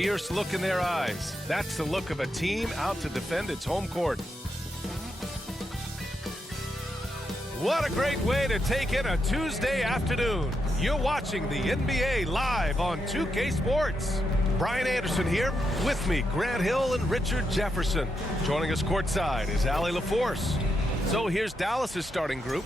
fierce look in their eyes. That's the look of a team out to defend its home court. What a great way to take in a Tuesday afternoon. You're watching the NBA live on 2K Sports. Brian Anderson here. With me, Grant Hill and Richard Jefferson. Joining us courtside is Allie LaForce. So here's Dallas's starting group.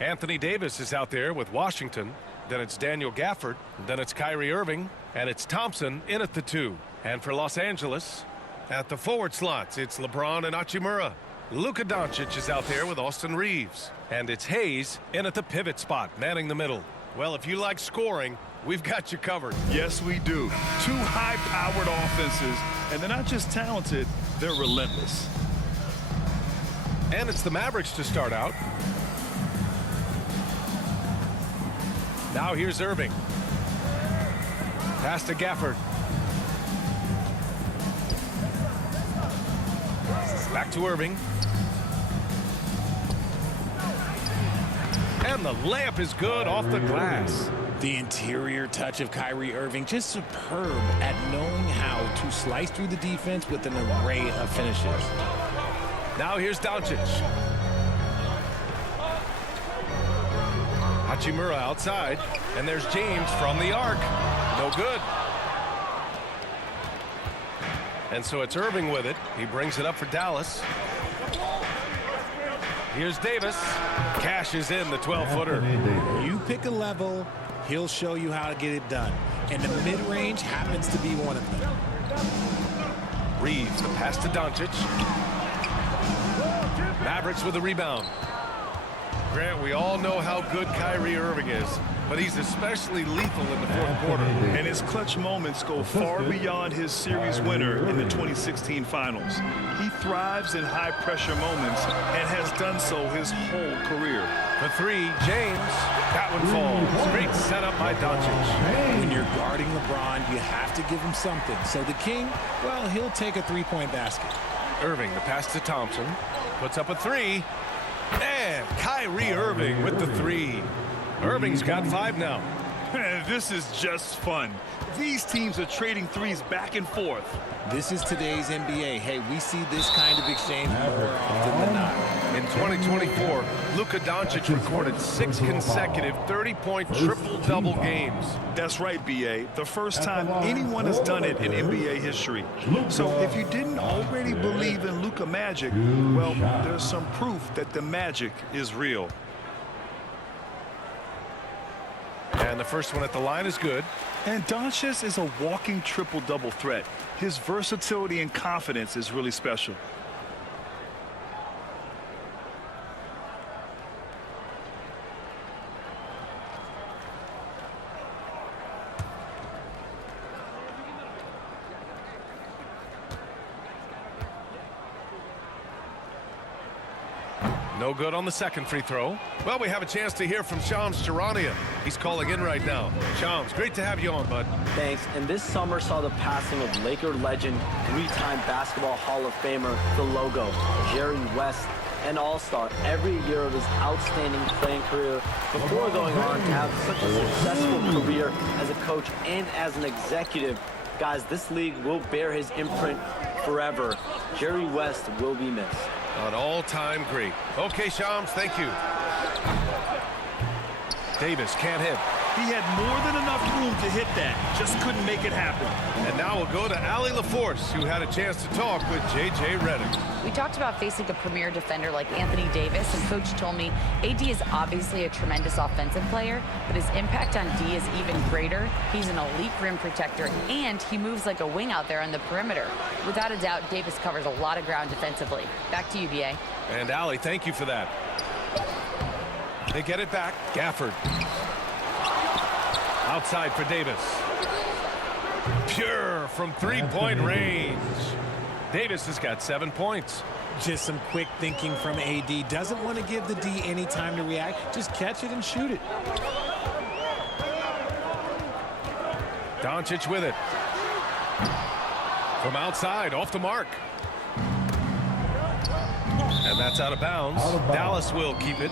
Anthony Davis is out there with Washington. Then it's Daniel Gafford. Then it's Kyrie Irving. And it's Thompson in at the 2. And for Los Angeles, at the forward slots, it's LeBron and Hachimura. Luka Doncic is out there with Austin Reeves. And it's Hayes in at the pivot spot, manning the middle. Well, if you like scoring, we've got you covered. Yes, we do. Two high-powered offenses, and they're not just talented, they're relentless. And it's the Mavericks to start out. Now here's Irving. Pass to Gafford. Back to Irving. And the layup is good off the glass. The interior touch of Kyrie Irving, just superb at knowing how to slice through the defense with an array of finishes. Now here's Doncic. Hachimura outside, and there's James from the arc. No good. And so it's Irving with it. He brings it up for Dallas. Here's Davis. Cashes in the 12-footer. You pick a level, he'll show you how to get it done. And the mid-range happens to be one of them. Reeves, the pass to Doncic. Mavericks with the rebound. Grant, we all know how good Kyrie Irving is, but he's especially lethal in the fourth quarter. And his clutch moments go far beyond his series winner in the 2016 finals. He thrives in high-pressure moments and has done so his whole career. For 3, James. That one falls. Great setup by Doncic. When you're guarding LeBron, you have to give him something. So the King, well, he'll take a three-point basket. Irving, the pass to Thompson. Puts up a 3. And Kyrie Irving with the 3. Irving's got 5 now. This is just fun. These teams are trading threes back and forth. This is today's NBA. Hey, we see this kind of exchange more often than not. In 2024, Luka Doncic recorded 6 consecutive 30-point triple-double games. That's right, B.A. The first time anyone has done it in NBA history. So if you didn't already believe in Luka magic, well, there's some proof that the magic is real. And the first one at the line is good. And Doncic is a walking triple-double threat. His versatility and confidence is really special. No good on the second free throw. Well, we have a chance to hear from Shams Charania. He's calling in right now. Shams, great to have you on, bud. Thanks. And this summer saw the passing of Laker legend, 3-time Basketball Hall of Famer, the logo, Jerry West, an all-star every year of his outstanding playing career before going on to have such a successful career as a coach and as an executive. Guys, this league will bear his imprint forever. Jerry West will be missed. An all-time great. Okay, Shams, thank you. Davis can't hit. He had more than enough room to hit that. Just couldn't make it happen. And now we'll go to Allie LaForce, who had a chance to talk with J.J. Redick. We talked about facing a premier defender like Anthony Davis, and Coach told me AD is obviously a tremendous offensive player, but his impact on D is even greater. He's an elite rim protector, and he moves like a wing out there on the perimeter. Without a doubt, Davis covers a lot of ground defensively. Back to you, B.A. And Allie, thank you for that. They get it back. Gafford. Outside for Davis. Pure from three-point range. Davis has got 7 points. Just some quick thinking from AD. Doesn't want to give the D any time to react. Just catch it and shoot it. Doncic with it. From outside, off the mark. And that's out of bounds. Dallas will keep it.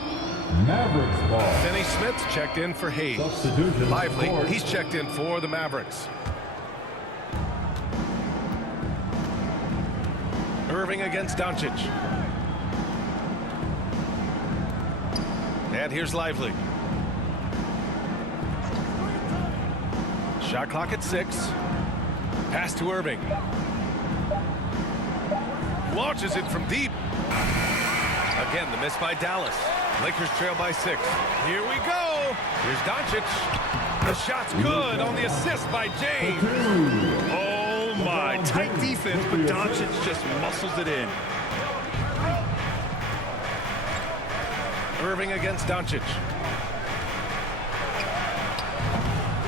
Mavericks ball. Finney Smith checked in for Hayes. Lively, he's checked in for the Mavericks. Irving against Doncic. And here's Lively. Shot clock at 6. Pass to Irving. Launches it from deep. Again, the miss by Dallas. Lakers trail by 6. Here we go. Here's Doncic. The shot's good on the assist by James. Oh, my. Tight defense, but Doncic just muscles it in. Irving against Doncic.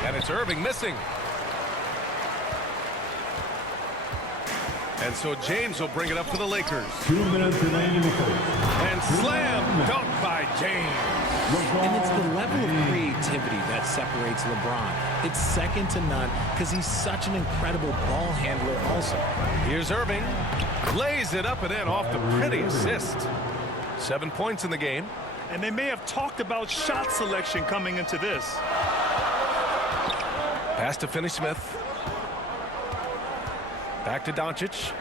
And it's Irving missing. And so James will bring it up for the Lakers. 2 minutes remaining in the first. And slam dunk by James. And it's the level of creativity that separates LeBron. It's second to none because he's such an incredible ball handler also. Here's Irving. Lays it up and in off the pretty assist. 7 points in the game. And they may have talked about shot selection coming into this. Pass to Finney-Smith. Back to Doncic.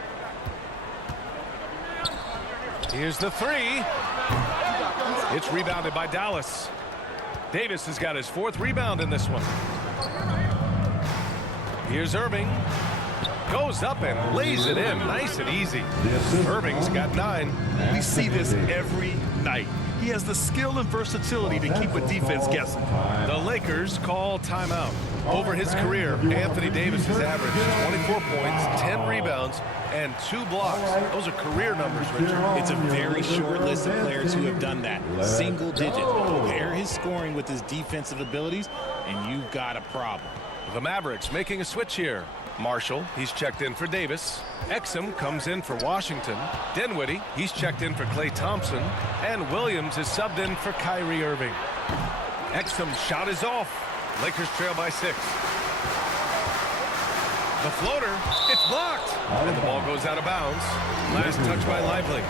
Here's the 3. It's rebounded by Dallas. Davis has got his 4th rebound in this one. Here's Irving. Goes up and lays it in nice and easy. Irving's got 9. We see this every night. He has the skill and versatility to keep a defense guessing. The Lakers call timeout. Over his career, Anthony Davis has averaged 24 points, 10 rebounds, and 2 blocks. Those are career numbers, Richard. It's a very short list of players who have done that. Single digit. Pair his scoring with his defensive abilities, and you've got a problem. The Mavericks making a switch here. Marshall, he's checked in for Davis. Exum comes in for Washington. Dinwiddie, he's checked in for Klay Thompson. And Williams is subbed in for Kyrie Irving. Exum's shot is off. Lakers trail by 6. The floater, it's blocked. And the ball goes out of bounds. Last touch by Lively.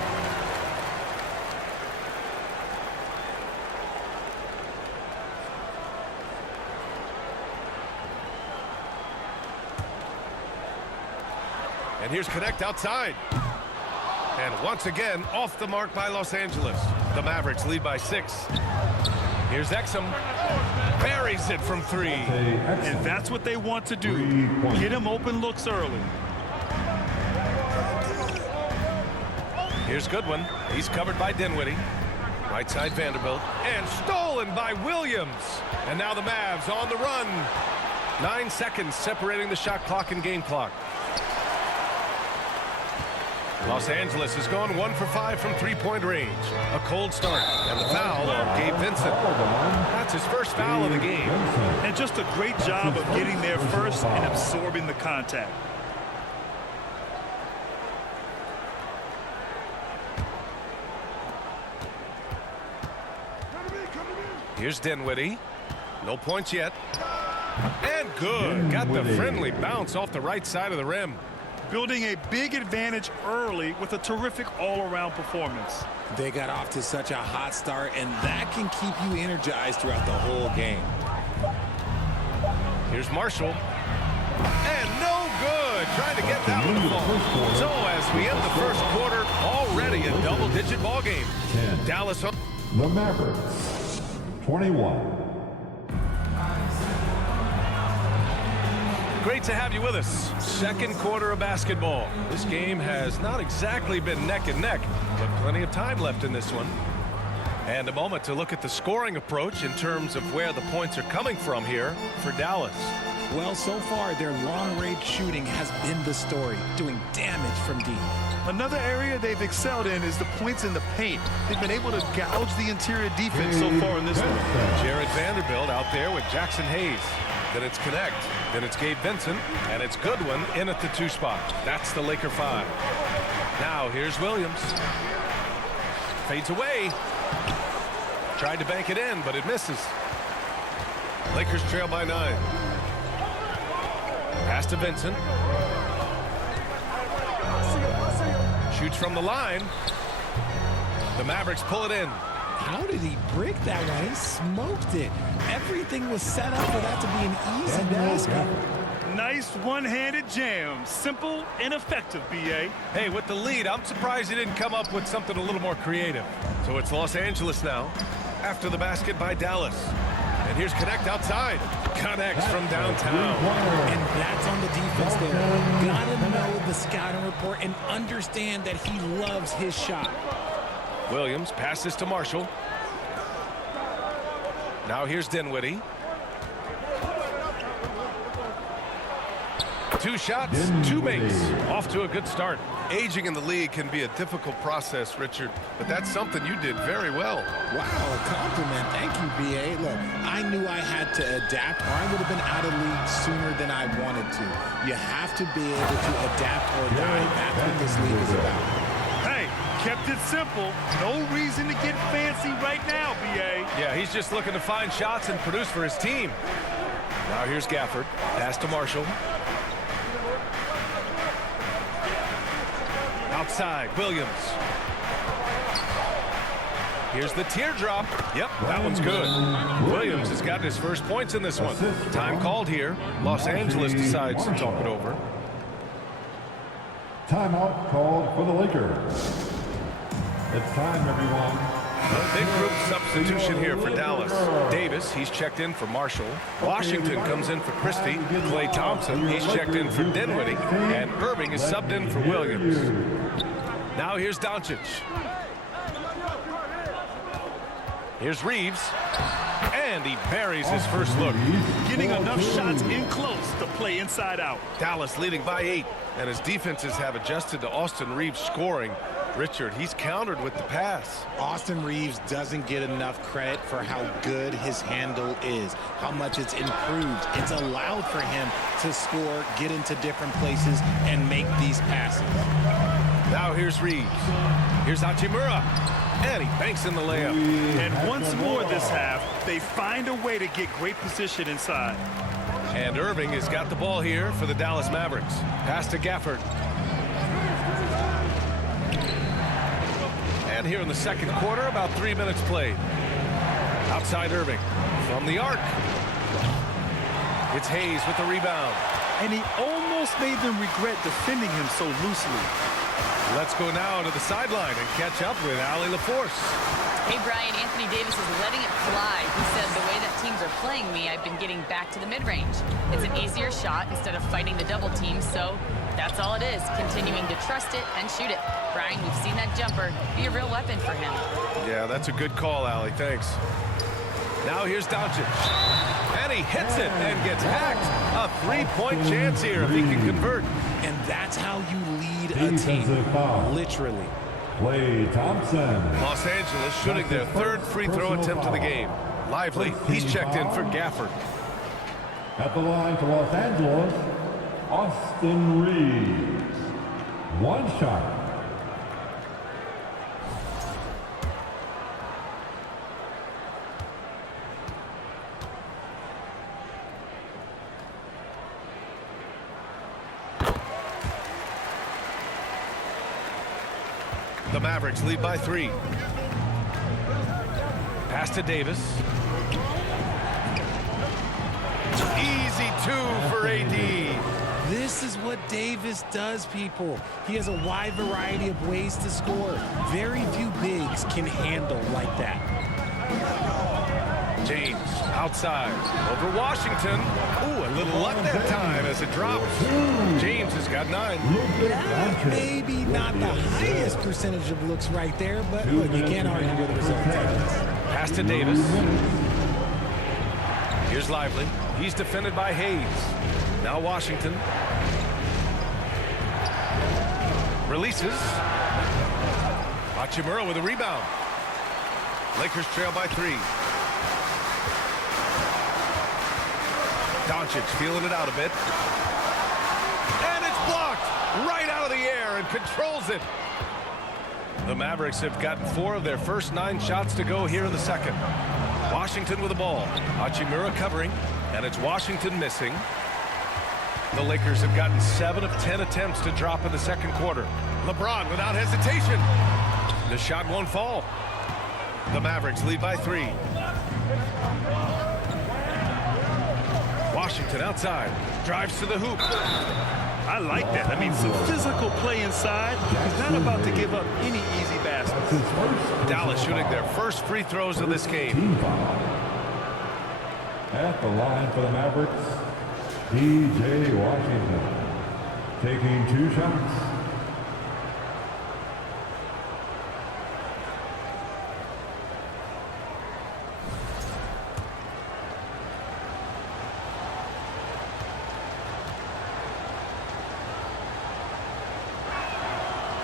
And here's Connect outside. And once again, off the mark by Los Angeles. The Mavericks lead by 6. Here's Exum. Buries it from 3. And that's what they want to do. Get him open looks early. Here's Goodwin. He's covered by Dinwiddie. Right side Vanderbilt. And stolen by Williams. And now the Mavs on the run. 9 seconds separating the shot clock and game clock. Los Angeles has gone 1 for 5 from 3-point range. A cold start. And the foul on Gabe Vincent. That's his first foul of the game. And just a great job of getting there first and absorbing the contact. Here's Dinwiddie. No points yet. And good. Got the friendly bounce off the right side of the rim. Building a big advantage early with a terrific all-around performance. They got off to such a hot start, and that can keep you energized throughout the whole game. Here's Marshall. And no good. Trying to get that one to fall. So as we end the first quarter, already a double-digit ball game. Dallas on The Mavericks, 21. Great to have you with us. Second quarter of basketball. This game has not exactly been neck and neck, but plenty of time left in this one. And a moment to look at the scoring approach in terms of where the points are coming from here for Dallas. Well, so far, their long-range shooting has been the story, doing damage from deep. Another area they've excelled in is the points in the paint. They've been able to gouge the interior defense so far in this one. Jared Vanderbilt out there with Jackson Hayes. Then it's Connect. Then it's Gabe Vincent. And it's Goodwin in at the 2 spot. That's the Laker 5. Now here's Williams. Fades away. Tried to bank it in, but it misses. Lakers trail by 9. Pass to Vincent. Shoots from the line. The Mavericks pull it in. How did he break that one? He smoked it. Everything was set up for that to be an easy basket. nice one-handed jam. Simple and effective, B.A. Hey, with the lead, I'm surprised he didn't come up with something a little more creative. So it's Los Angeles now, after the basket by Dallas. And here's Connect outside. Connects from downtown. And that's on the defense there. Gotta know the scouting report and understand that he loves his shot. Williams passes to Marshall. Now here's Dinwiddie. 2 shots, 2 makes. Off to a good start. Aging in the league can be a difficult process, Richard, but that's something you did very well. Wow, a compliment. Thank you, B.A. Look, I knew I had to adapt, or I would have been out of league sooner than I wanted to. You have to be able to adapt or die. That's what this league is about. Hey, kept it simple. No reason to get fancy right now, B.A. Yeah, he's just looking to find shots and produce for his team. Now here's Gafford. Pass to Marshall. Outside, Williams. Here's the teardrop. Yep, that one's good. Williams has gotten his first points in this one. Time called here. Los Angeles decides to talk it over. Timeout called for the Lakers. It's time, everyone. A big group substitution here for Dallas. Davis, he's checked in for Marshall. Washington comes in for Christie. Klay Thompson, he's checked in for Dinwiddie. And Irving is subbed in for Williams. Now here's Doncic. Here's Reeves. And he buries his first look. Getting enough shots in close to play inside out. Dallas leading by 8. And his defenses have adjusted to Austin Reeves scoring. Richard, he's countered with the pass. Austin Reeves doesn't get enough credit for how good his handle is, how much it's improved. It's allowed for him to score, get into different places, and make these passes. Now here's Reeves. Here's Hachimura. And he banks in the layup. And once more this half, they find a way to get great position inside. And Irving has got the ball here for the Dallas Mavericks. Pass to Gafford. And here in the second quarter, about 3 minutes played. Outside Irving. From the arc. It's Hayes with the rebound. And he almost made them regret defending him so loosely. Let's go now to the sideline and catch up with Allie LaForce. Hey, Brian, Anthony Davis is letting it fly. He said, the way that teams are playing me, I've been getting back to the mid-range. It's an easier shot instead of fighting the double team, so that's all it is, continuing to trust it and shoot it. Brian, we've seen that jumper be a real weapon for him. Yeah, that's a good call, Allie. Thanks. Now here's Doncic. And he hits it and gets hacked. A 3-point chance here if he can convert. And that's how you lead a team, literally. Klay Thompson. Los Angeles shooting their 3rd free throw attempt of the game. Lively, he's checked in for Gafford. At the line for Los Angeles, Austin Reeves. 1 shot. The Mavericks lead by 3. Pass to Davis. Easy 2 for AD. This is what Davis does, people. He has a wide variety of ways to score. Very few bigs can handle like that. James outside over Washington. Ooh, a little luck that time as it drops. James has got 9. Yeah, maybe not the highest percentage of looks right there, but look, you can't argue with the results. Pass to Davis. Here's Lively. He's defended by Hayes. Now Washington. Releases. Hachimura with a rebound. Lakers trail by 3. Doncic feeling it out a bit. And it's blocked right out of the air and controls it. The Mavericks have gotten 4 of their first 9 shots to go here in the second. Washington with the ball. Hachimura covering, and it's Washington missing. The Lakers have gotten 7 of 10 attempts to drop in the second quarter. LeBron without hesitation. The shot won't fall. The Mavericks lead by 3. Washington outside. Drives to the hoop. I like that. I mean, some physical play inside. He's not about to give up any easy baskets. Dallas shooting their first free throws of this game. Team foul. At the line for the Mavericks, P.J. Washington. Taking 2 shots.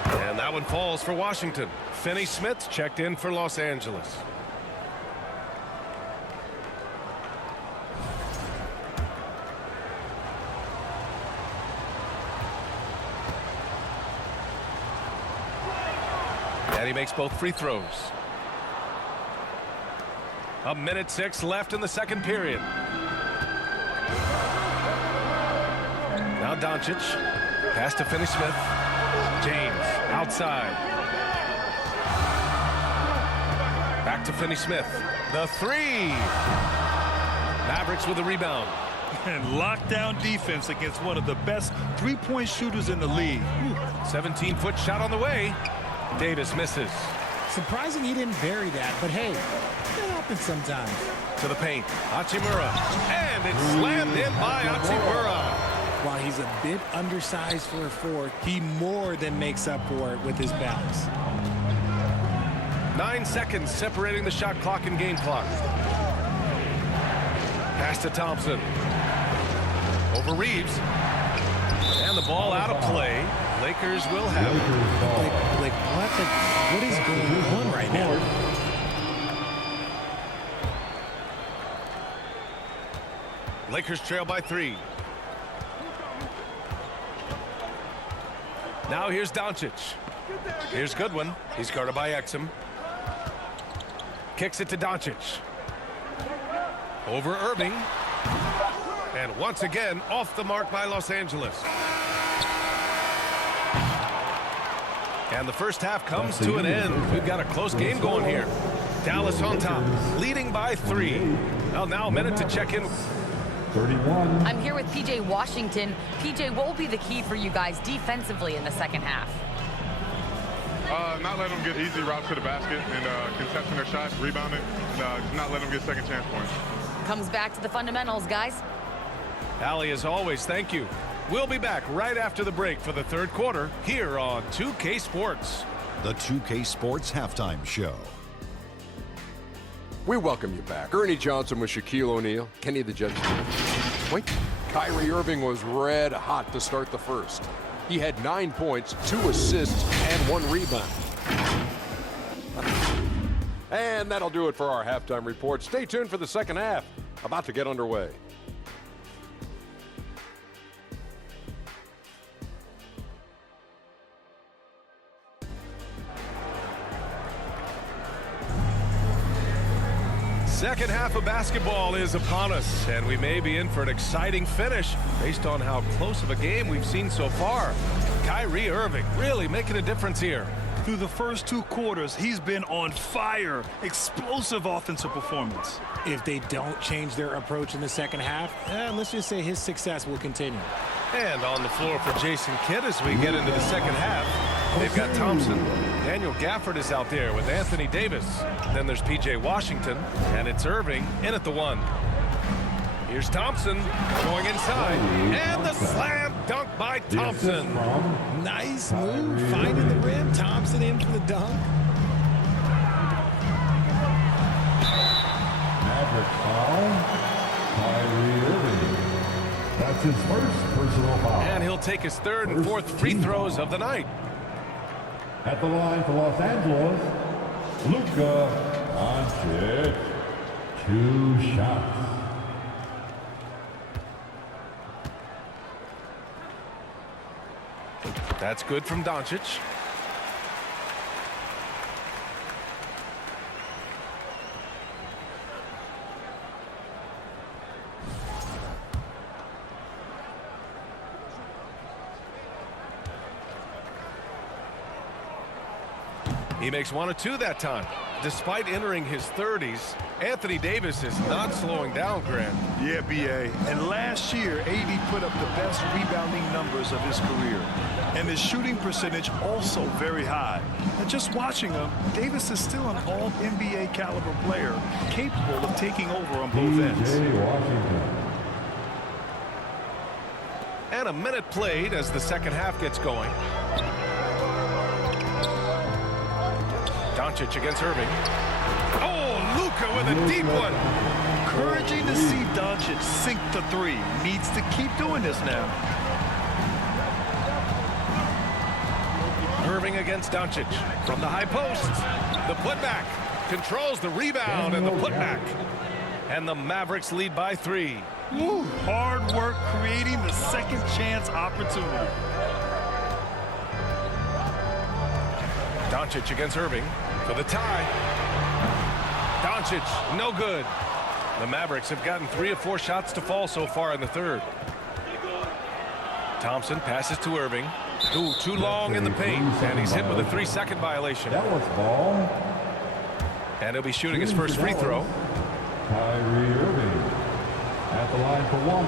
And that one falls for Washington. Finney-Smith checked in for Los Angeles. And he makes both free throws. 1:06 left in the second period. Now Doncic. Pass to Finney-Smith. James outside. Back to Finney-Smith. The three. Mavericks with the rebound. And lockdown defense against one of the best three-point shooters in the league. 17-foot shot on the way. Davis misses. Surprising he didn't bury that, but hey, that happens sometimes. To the paint. Hachimura. And it's slammed in by Hachimura. While he's a bit undersized for a 4, he more than makes up for it with his bounce. 9 seconds separating the shot clock and game clock. Pass to Thompson. Over Reeves. And the ball out of play. Lakers will have it. What is going on right now? Lakers trail by 3. Now here's Doncic. Here's Goodwin. He's guarded by Exum. Kicks it to Doncic. Over Irving. And once again, off the mark by Los Angeles. And the first half comes to an end. We've got a close game going here. Dallas on top, leading by 3. Well, now a minute to check in. 31. I'm here with P.J. Washington. P.J., what will be the key for you guys defensively in the second half? Not let them get easy routes to the basket and contesting their shots, rebounding, and just not let them get second chance points. Comes back to the fundamentals, guys. Allie, as always, thank you. We'll be back right after the break for the third quarter here on 2K Sports. The 2K Sports Halftime Show. We welcome you back. Ernie Johnson with Shaquille O'Neal, Kenny the Jet. Wait, Kyrie Irving was red hot to start the first. He had 9 points, 2 assists, and 1 rebound. And that'll do it for our halftime report. Stay tuned for the second half, about to get underway. Second half of basketball is upon us, and we may be in for an exciting finish based on how close of a game we've seen so far. Kyrie Irving really making a difference here. Through the first 2 quarters, he's been on fire. Explosive offensive performance. If they don't change their approach in the second half, let's just say his success will continue. And on the floor for Jason Kidd as we get into the second half. They've got Thompson. Daniel Gafford is out there with Anthony Davis. Then there's P.J. Washington, and it's Irving in at the 1. Here's Thompson going inside, and the slam dunk by Thompson. Nice move, finding the rim. Thompson in for the dunk. Maverick foul. Kyrie Irving. That's his first personal foul. And he'll take his third and fourth free throws of the night. At the line for Los Angeles, Luka Doncic. 2 shots. That's good from Doncic. He makes 1 of 2 that time. Despite entering his 30s, Anthony Davis is not slowing down, Grant. Yeah, B.A. And last year, AD put up the best rebounding numbers of his career. And his shooting percentage also very high. And just watching him, Davis is still an all-NBA caliber player, capable of taking over on both ends. And a minute played as the second half gets going. Doncic against Irving. Oh, Luka with a deep one. Encouraging to see Doncic sink the 3. Needs to keep doing this now. Irving against Doncic from the high post. The putback controls the rebound and the putback. And the Mavericks lead by 3. Woo, hard work creating the second chance opportunity. Doncic against Irving for the tie. Doncic, no good. The Mavericks have gotten 3 of 4 shots to fall so far in the third. Thompson passes to Irving. Ooh, too long in the paint, and he's hit with a 3-second violation. That was ball. And he'll be shooting his first free throw. Kyrie Irving at the line for 1.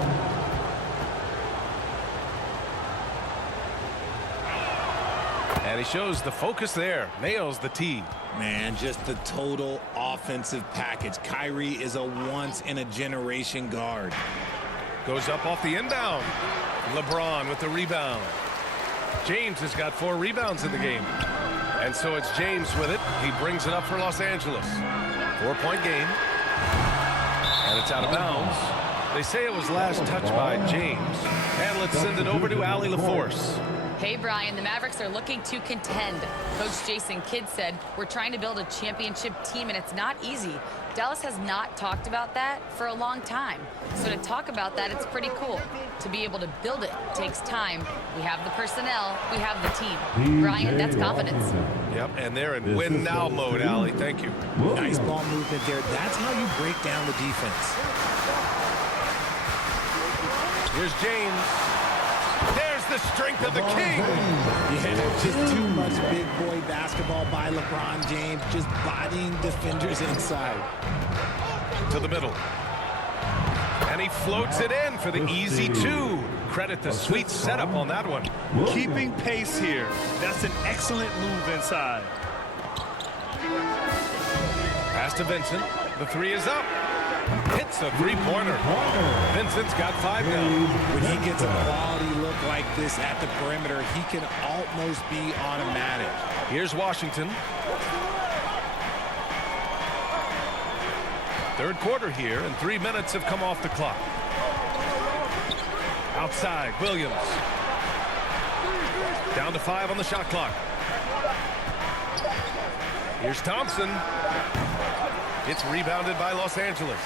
And he shows the focus there. Nails the tee. Man, just the total offensive package. Kyrie is a once-in-a-generation guard. Goes up off the inbound. LeBron with the rebound. James has got 4 rebounds in the game. And so it's James with it. He brings it up for Los Angeles. 4-point game. And it's out of bounds. They say it was last touched by James. And let's send it over to Allie LaForce. Hey, Brian, the Mavericks are looking to contend. Coach Jason Kidd said, we're trying to build a championship team, and it's not easy. Dallas has not talked about that for a long time. So to talk about that, it's pretty cool. To be able to build it takes time. We have the personnel. We have the team. Brian, that's confidence. Yep, and they're in win-now mode, Allie. Thank you. Nice ball movement there. That's how you break down the defense. Here's James. There's the strength of the king. Yeah, just too much big boy basketball by LeBron James, just bodying defenders inside. To the middle. And he floats it in for the easy 2. Credit the sweet setup on that one. Keeping pace here. That's an excellent move inside. Pass to Vincent. The 3 is up. Hits a 3-pointer. Vincent's got 5 now. When he gets a quality look like this at the perimeter, he can almost be automatic. Here's Washington. Third quarter here, and 3 minutes have come off the clock. Outside, Williams. Down to 5 on the shot clock. Here's Thompson. It's rebounded by Los Angeles.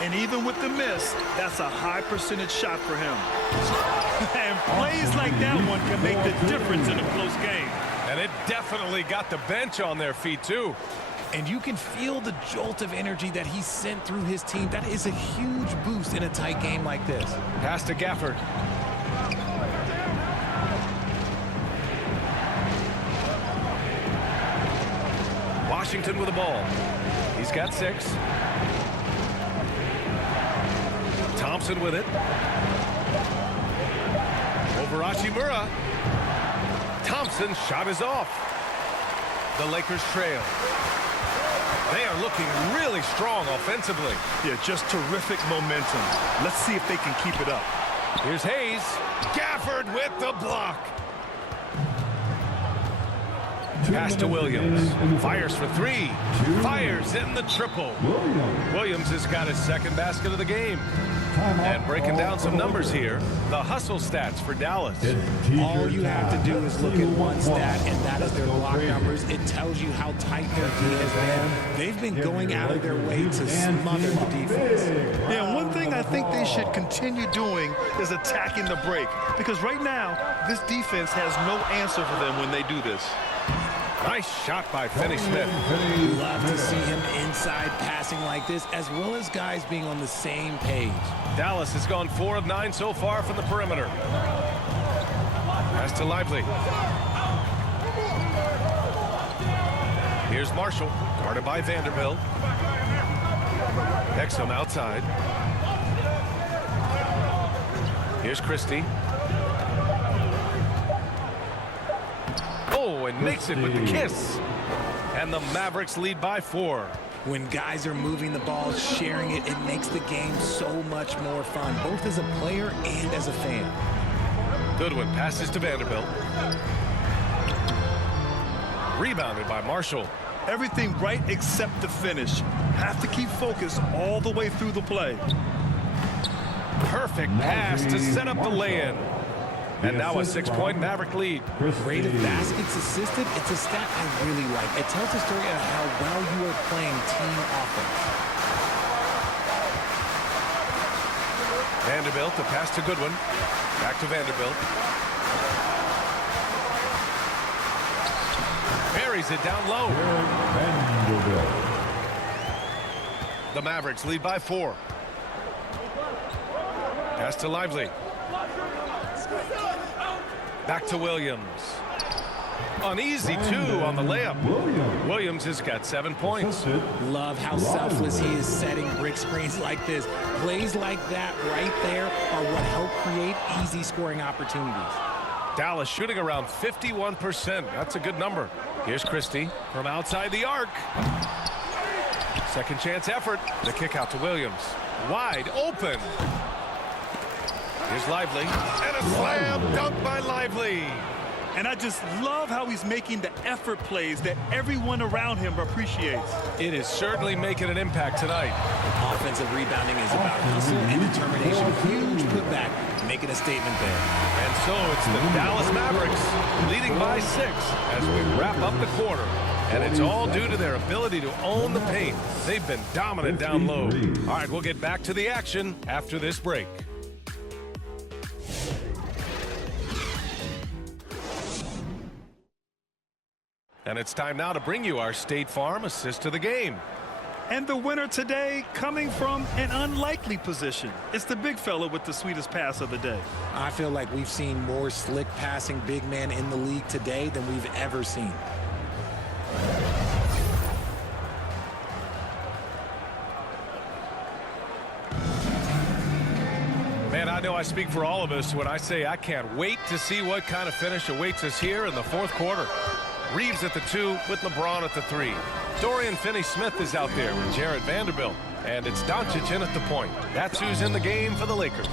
And even with the miss, that's a high percentage shot for him. And plays like that one can make the difference in a close game. And it definitely got the bench on their feet, too. And you can feel the jolt of energy that he sent through his team. That is a huge boost in a tight game like this. Pass to Gafford. Washington with the ball. He's got 6. Thompson with it. Over Hachimura. Thompson's shot is off. The Lakers trail. They are looking really strong offensively. Yeah, just terrific momentum. Let's see if they can keep it up. Here's Hayes. Gafford with the block. Pass to Williams. Fires for 3. Fires in the triple. Williams has got his second basket of the game. And breaking down some numbers here, the hustle stats for Dallas. All you have to do is look at one stat, and that is their block numbers. It tells you how tight their D has been. They've been going out of their way to smother the defense. Yeah, one thing I think they should continue doing is attacking the break. Because right now, this defense has no answer for them when they do this. Nice shot by Finney-Smith. Love to see him inside passing like this, as well as guys being on the same page. Dallas has gone 4 of 9 so far from the perimeter. Pass to Lively. Here's Marshall, guarded by Vanderbilt. Exum outside. Here's Christie. Oh, and makes it with the kiss. And the Mavericks lead by 4. When guys are moving the ball, sharing it, it makes the game so much more fun, both as a player and as a fan. Goodwin passes to Vanderbilt. Rebounded by Marshall. Everything right except the finish. Have to keep focused all the way through the play. Perfect pass to set up the lay-in. And now a 6-point Maverick lead. Rate of baskets assisted, it's a stat I really like. It tells a story of how well you are playing team offense. Vanderbilt, the pass to Goodwin. Back to Vanderbilt. Buries it down low. Vanderbilt. The Mavericks lead by 4. Pass to Lively. Back to Williams. An easy 2 on the layup. Williams has got 7 points. Love how selfless he is setting brick screens like this. Plays like that right there are what help create easy scoring opportunities. Dallas shooting around 51%. That's a good number. Here's Christie from outside the arc. Second chance effort. The kick out to Williams. Wide open. Here's Lively. And a slam dunk by Lively. And I just love how he's making the effort plays that everyone around him appreciates. It is certainly making an impact tonight. Offensive rebounding is about hustle and determination. Huge putback, making a statement there. And so it's the Dallas Mavericks leading by 6 as we wrap up the quarter. And it's all due to their ability to own the paint. They've been dominant down low. All right, we'll get back to the action after this break. And it's time now to bring you our State Farm assist of the game. And the winner today coming from an unlikely position. It's the big fella with the sweetest pass of the day. I feel like we've seen more slick passing big men in the league today than we've ever seen. Man, I know I speak for all of us when I say I can't wait to see what kind of finish awaits us here in the 4th quarter. Reeves at the 2 with LeBron at the 3. Dorian Finney-Smith is out there with Jared Vanderbilt. And it's Doncic in at the point. That's who's in the game for the Lakers.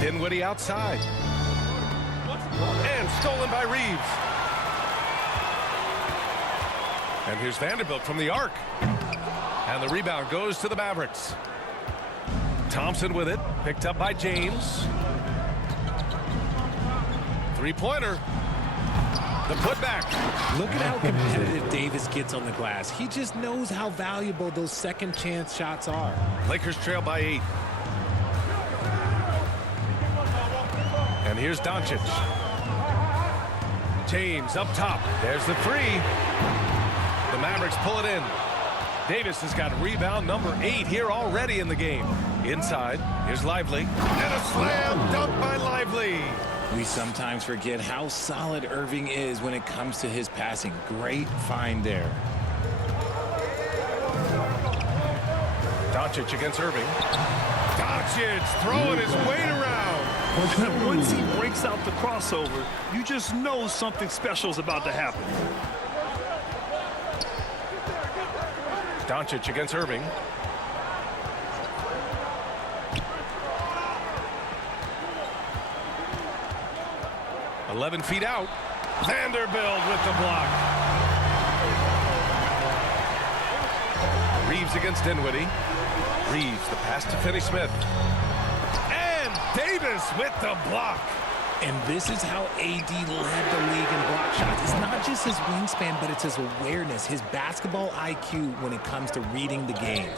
Dinwiddie outside. And stolen by Reeves. And here's Vanderbilt from the arc. And the rebound goes to the Mavericks. Thompson with it. Picked up by James. 3-pointer. The putback. Look at how competitive Davis gets on the glass. He just knows how valuable those second chance shots are. Lakers trail by 8. And here's Doncic. James up top. There's the 3. The Mavericks pull it in. Davis has got rebound number 8 here already in the game. Inside, here's Lively. And a slam dunk by Lively. We sometimes forget how solid Irving is when it comes to his passing. Great find there. Doncic against Irving. Doncic throwing his weight around. Once he breaks out the crossover, you just know something special is about to happen. Doncic against Irving. "11 feet out. Vanderbilt with the block. Reeves against Dinwiddie. Reeves, the pass to Finney-Smith. And Davis with the block. And this is how AD led the league in block shots. It's not just his wingspan, but it's his awareness, his basketball IQ when it comes to reading the game.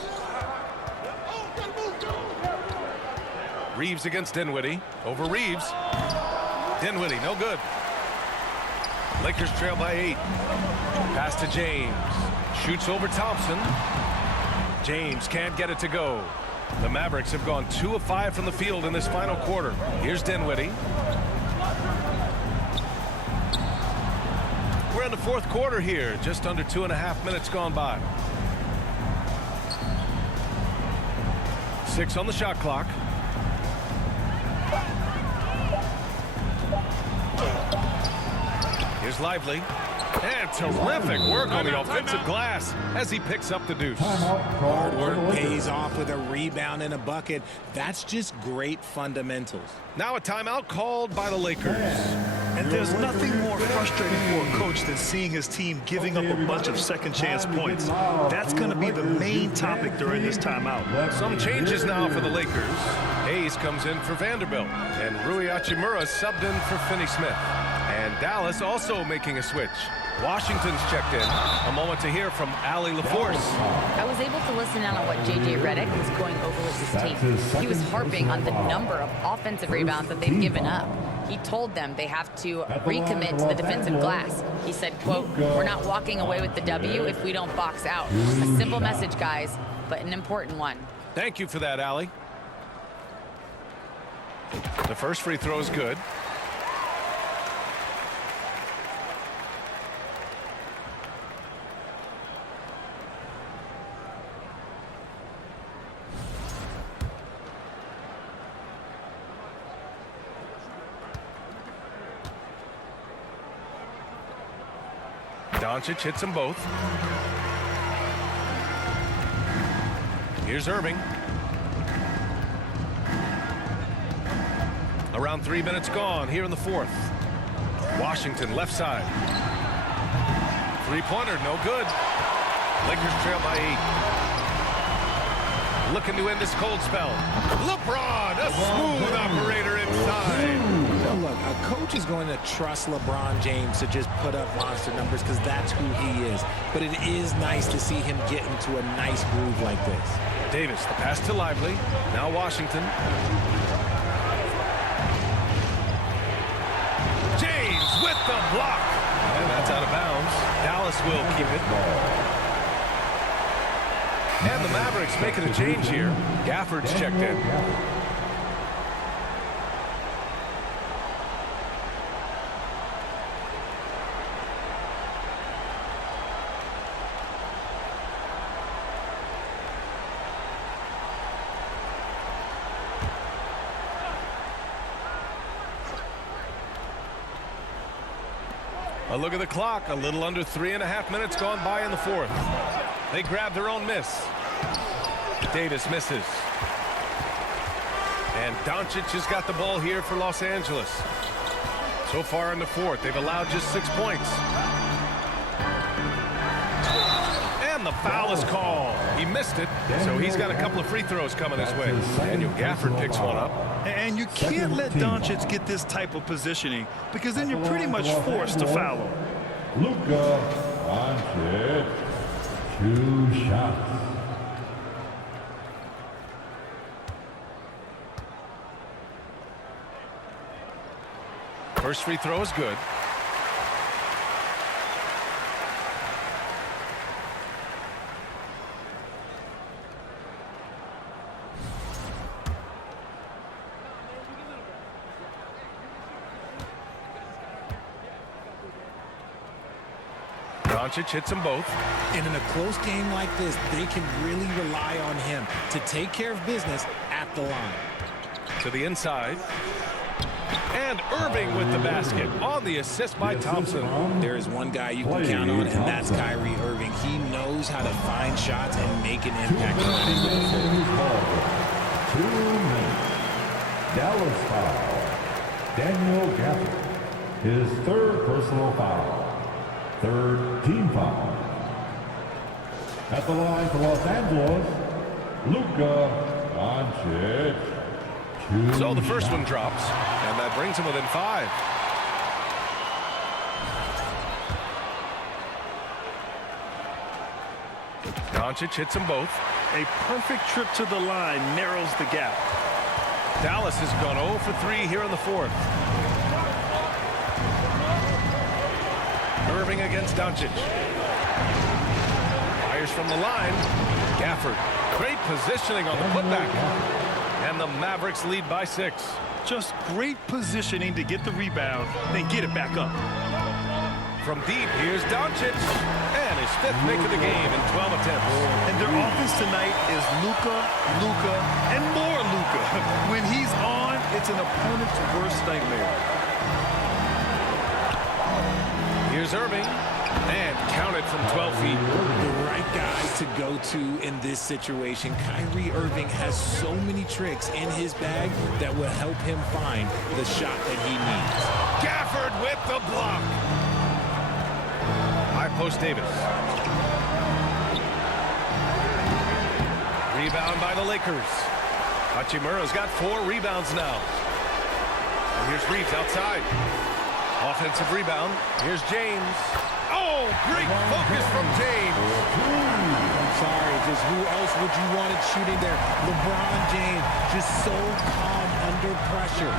Reeves against Dinwiddie. Over Reeves. Dinwiddie, no good. Lakers trail by 8. Pass to James. Shoots over Thompson. James can't get it to go. The Mavericks have gone 2 of 5 from the field in this final quarter. Here's Dinwiddie. we're in the fourth quarter here. Just under 2.5 minutes gone by. 6 on the shot clock. Here's Lively. And terrific work on the offensive glass as he picks up the deuce. Hard work pays off with a rebound and a bucket. That's just great fundamentals. Now a timeout called by the Lakers. And there's nothing more frustrating for a coach than seeing his team giving up a bunch of second chance points. That's going to be the main topic during this timeout. Some changes now for the Lakers. Hayes comes in for Vanderbilt, and Rui Hachimura subbed in for Finney Smith. And Dallas also making a switch. Washington's checked in. A moment to hear from Allie LaForce. I was able to listen in on what J.J. Redick was going over with his team. He was harping on the number of offensive rebounds that they've given up. He told them they have to recommit to the defensive glass. He said, quote, "We're not walking away with the W if we don't box out." A simple message, guys, but an important one. Thank you for that, Allie. The first free throw is good. Doncic hits them both. Here's Irving. Around 3 minutes gone here in the fourth. Washington left side. Three-pointer, no good. Lakers trail by 8. Looking to end this cold spell. LeBron, a smooth operator inside. Look, a coach is going to trust LeBron James to just put up monster numbers because that's who he is. But it is nice to see him get into a nice groove like this. Davis, the pass to Lively. Now Washington. James with the block. And that's out of bounds. Dallas will keep it. And the Mavericks making a change here. Gafford's checked in. A look at the clock. A little under 3.5 minutes gone by in the fourth. They grab their own miss. Davis misses. And Doncic has got the ball here for Los Angeles. So far in the fourth, they've allowed just 6 points. And the foul is called. He missed it, so he's got a couple of free throws coming his way. Daniel Gafford picks one up. And you can't let Doncic get this type of positioning because then you're pretty much forced to foul him. Luka Doncic, 2 shots. First free throw is good. Doncic hits them both. And in a close game like this, they can really rely on him to take care of business at the line. To the inside. And Irving with the basket on the assist by Thompson. There is one guy you can count on, and that's Kyrie Irving. He knows how to find shots and make an impact. 2 minutes. Dallas foul. Daniel Gafford. His 3rd personal foul. 3rd team foul. At the line for Los Angeles, Luka Doncic. So the first one drops, and that brings him within 5. Doncic hits them both. A perfect trip to the line narrows the gap. Dallas has gone 0 for 3 here in the fourth. Irving against Doncic. Fires from the line. Gafford. Great positioning on the putback. And the Mavericks lead by 6. Just great positioning to get the rebound, then get it back up. from deep, here's Doncic. And his 5th make of the game in 12 attempts. And their offense tonight is Luka, and more Luka. When he's on, it's an opponent's worst nightmare. Here's Irving. And counted from 12 feet. The right guy to go to in this situation. Kyrie Irving has so many tricks in his bag that will help him find the shot that he needs. Gafford with the block. High post Davis. Rebound by the Lakers. Hachimura's got 4 rebounds now. And here's Reeves outside. Offensive rebound. Here's James. Oh, great focus from James. I'm sorry, just who else would you want it shooting there? LeBron James, just so calm under pressure.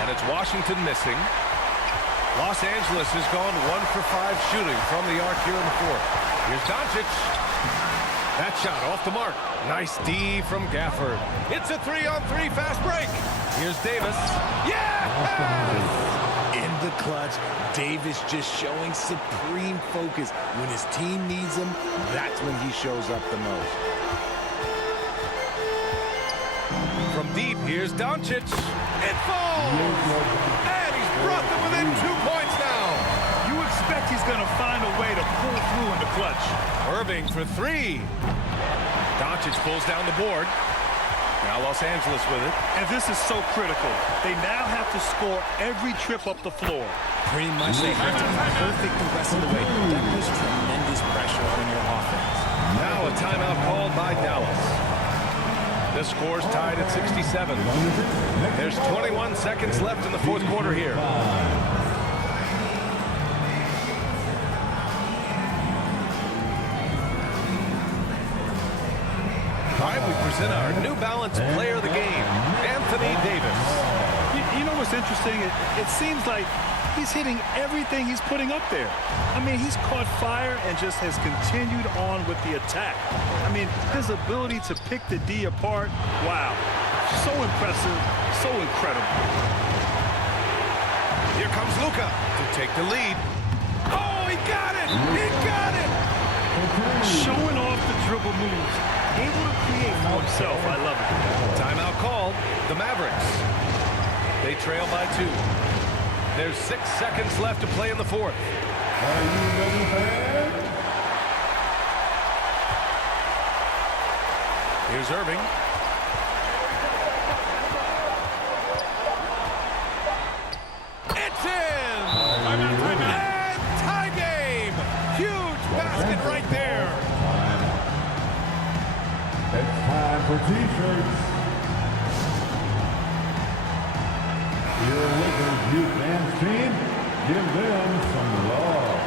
And it's Washington missing. Los Angeles has gone 1 for 5 shooting from the arc here in the 4th. Here's Doncic. That shot off the mark. Nice D from Gafford. It's a 3-on-3 fast break. Here's Davis. Yeah! In the clutch, Davis just showing supreme focus. When his team needs him, that's when he shows up the most. From deep, here's Doncic. It falls! And he's brought them within 2 points now. You expect he's going to find a way to pull through in the clutch. Irving for 3. Doncic pulls down the board. Now Los Angeles with it. And this is so critical. They now have to score every trip up the floor. Pretty much they have to be perfect the rest of the way. That puts tremendous pressure on your offense. Now a timeout called by Dallas. The score's tied at 67. There's 21 seconds left in the 4th quarter here. All right, we present our New Balance player of the game, Anthony Davis. You know what's interesting? It seems like he's hitting everything he's putting up there. I mean, he's caught fire and just has continued on with the attack. I mean, his ability to pick the D apart, wow. So impressive, so incredible. Here comes Luka to take the lead. Oh, he got it! He got it! Showing off the dribble moves. Able to create for himself. I love it. Timeout called. The Mavericks. They trail by 2. There's 6 seconds left to play in the 4th. Are you ready, fans? Here's Irving. It's in! And tie game! Huge basket right there. It's time for T-shirts. Your Lakers youth dance team, give them some love.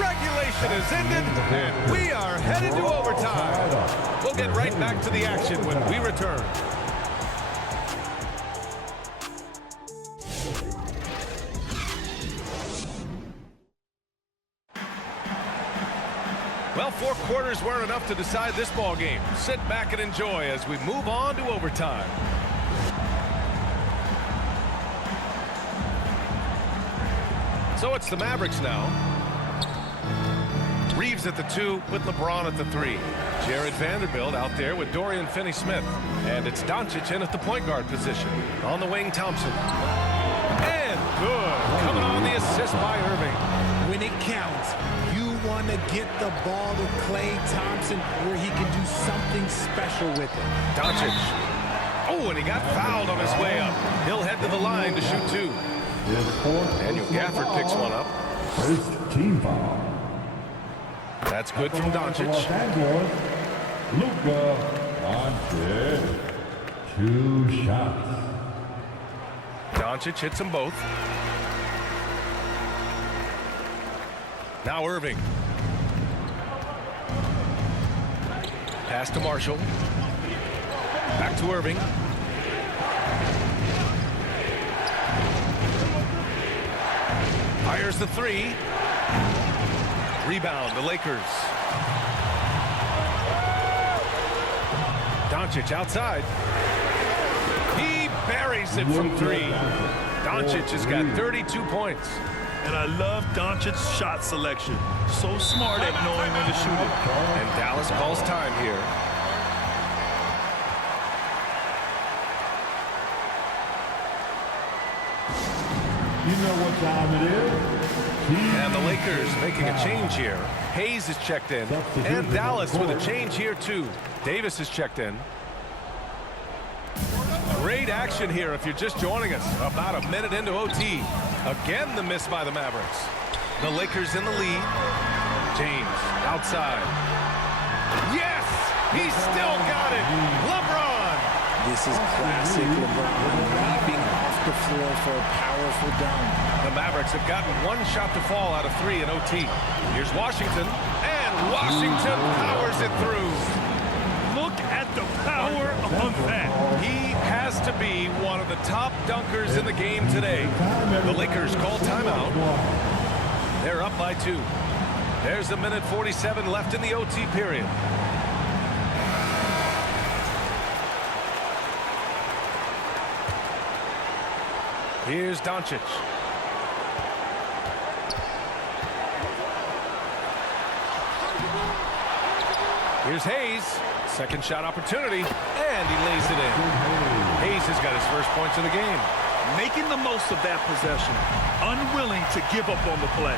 Regulation is ended, and we are headed to overtime. We'll get right back to the action when we return. Well, 4 quarters weren't enough to decide this ball game. Sit back and enjoy as we move on to overtime. So it's the Mavericks now. Reeves at the 2 with LeBron at the 3. Jared Vanderbilt out there with Dorian Finney-Smith. And it's Doncic in at the point guard position. On the wing, Thompson. And good. Coming on the assist by Irving. When it counts, you want to get the ball to Klay Thompson where he can do something special with it. Doncic. Oh, and he got fouled on his way up. He'll head to the line to shoot 2. Daniel Gafford picks one up. First team foul. That's good from Doncic. Los Angeles, Luka Doncic. 2 shots. Doncic hits them both. Now Irving. Pass to Marshall. Back to Irving. Fires the 3. Rebound, the Lakers. Doncic outside. He buries it from 3. Doncic has got 32 points. And I love Doncic's shot selection. So smart at knowing when to shoot it. And Dallas calls time here. You know what time it is? And the Lakers making a change here. Hayes is checked in. And Dallas with a change here too. Davis is checked in. Great action here if you're just joining us. About a minute into OT. Again, the miss by the Mavericks. The Lakers in the lead. James outside. Yes! He still got it! LeBron! This is classic LeBron leaping off the floor for a powerful dunk. The Mavericks have gotten 1 shot to fall out of 3 in OT. Here's Washington. And Washington powers it through. Look at the power on that. He has to be one of the top dunkers in the game today. The Lakers call timeout. They're up by 2. There's a minute 47 left in the OT period. Here's Doncic. Here's Hayes. Second shot opportunity, and he lays it in. Hayes has got his first points of the game. Making the most of that possession. Unwilling to give up on the play.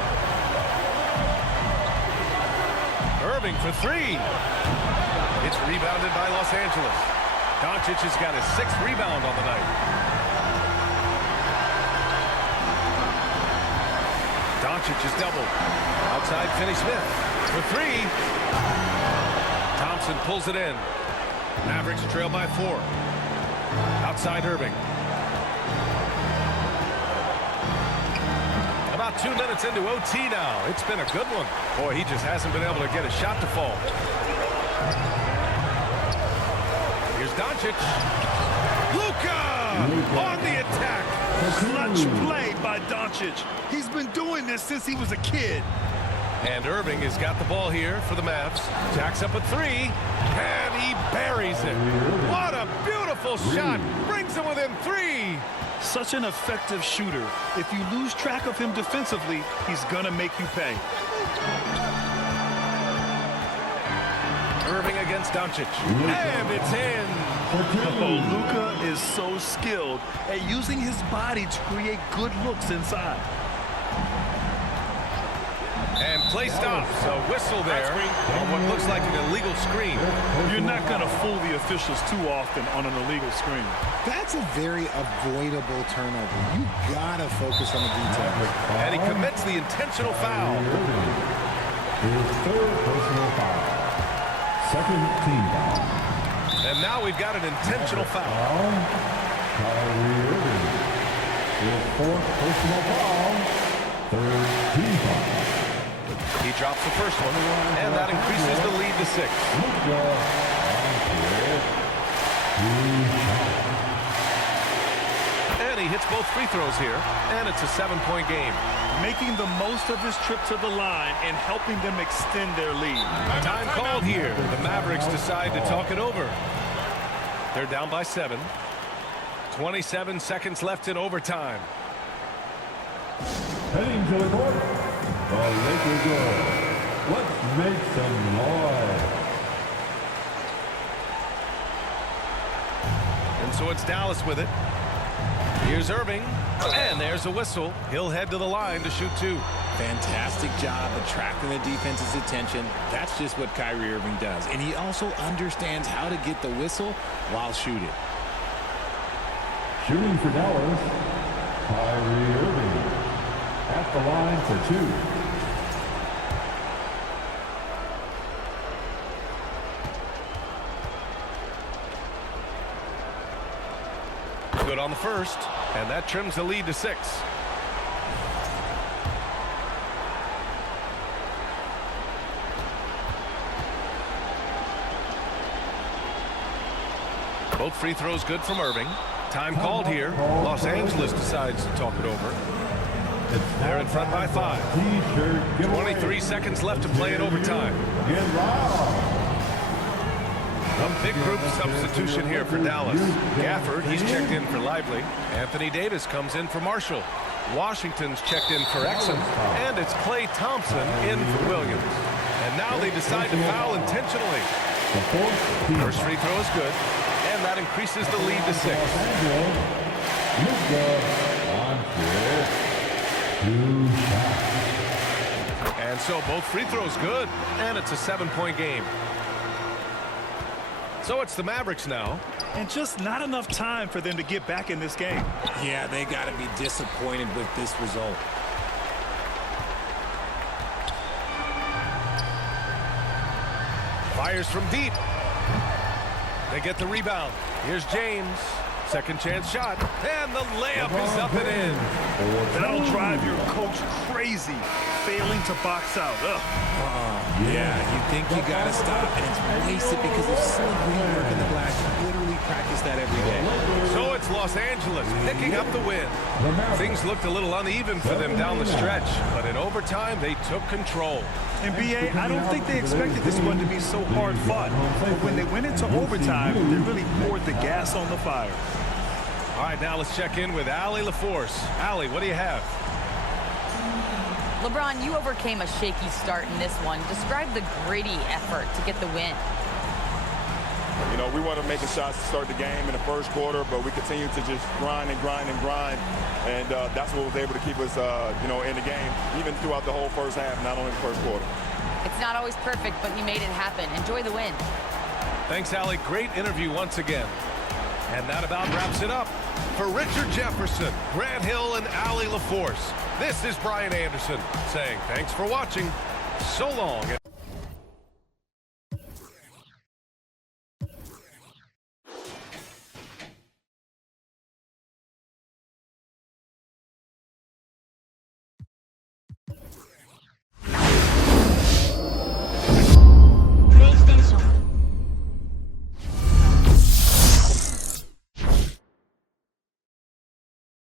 Irving for 3. It's rebounded by Los Angeles. Doncic has got his 6th rebound on the night. Doncic is doubled. Outside Finney-Smith for 3. Thompson pulls it in. Mavericks trail by 4. Outside Irving. About 2 minutes into OT now. It's been a good one. Boy, he just hasn't been able to get a shot to fall. Here's Doncic. Luka on the attack. Clutch play by Doncic. He's been doing this since he was a kid. And Irving has got the ball here for the Mavs. Jacks up at 3, and he buries it. What a beautiful shot. Brings him within 3. Such an effective shooter. If you lose track of him defensively, he's going to make you pay. Irving against Doncic. And it's in. Oh, Luka is so skilled at using his body to create good looks inside. And play stops. A whistle there on what looks like an illegal screen. You're not going to fool the officials too often on an illegal screen. That's a very avoidable turnover. You gotta focus on the details. And he commits the intentional foul. His 3rd personal foul. 2nd team foul. And now we've got an intentional foul. Kyrie Irving. His 4th personal foul. 3rd team foul. He drops the first one, and that increases the lead to 6. And he hits both free throws here, and it's a 7-point game. Making the most of his trip to the line and helping them extend their lead. Time called here. The Mavericks decide to talk it over. They're down by 7. 27 seconds left in overtime. Heading to the court, the Lakers go. Let's make some noise. And so it's Dallas with it. Here's Irving, and there's a whistle. He'll head to the line to shoot 2. Fantastic job attracting the defense's attention. That's just what Kyrie Irving does. And he also understands how to get the whistle while shooting. Shooting for Dallas, Kyrie Irving at the line for 2. Good on the first, and that trims the lead to 6. Both free throws good from Irving. Time called here. Los Angeles decides to talk it over. They're in front by 5. 23 seconds left to play in overtime. A big group substitution here for Dallas. Gafford, he's checked in for Lively. Anthony Davis comes in for Marshall. Washington's checked in for Exum. And it's Klay Thompson in for Williams. And now they decide to foul intentionally. First free throw is good. And that increases the lead to 6. And so both free throws good. And it's a 7-point game. So it's the Mavericks now. And just not enough time for them to get back in this game. Yeah, they got to be disappointed with this result. Fires from deep. They get the rebound. Here's James. Second chance shot. And the layup is up and in. That'll drive your coach crazy, failing to box out. Yeah, you think you got to stop, and it's wasted because of silly green work in the glass. You literally practice that every day. So it's Los Angeles picking up the win. Things looked a little uneven for them down the stretch, but in overtime, they took control. And BA, I don't think they expected this one to be so hard fought. But when they went into overtime, they really poured the gas on the fire. All right, now let's check in with Allie LaForce. Allie, what do you have? LeBron, you overcame a shaky start in this one. Describe the gritty effort to get the win. You know, we wanted to make shots to start the game in the first quarter, but we continued to just grind and grind and grind. And that's what was able to keep us, you know, in the game, even throughout the whole first half, not only the first quarter. It's not always perfect, but you made it happen. Enjoy the win. Thanks, Allie. Great interview once again. And that about wraps it up. For Richard Jefferson, Grant Hill, and Allie LaForce, this is Brian Anderson saying thanks for watching. So long.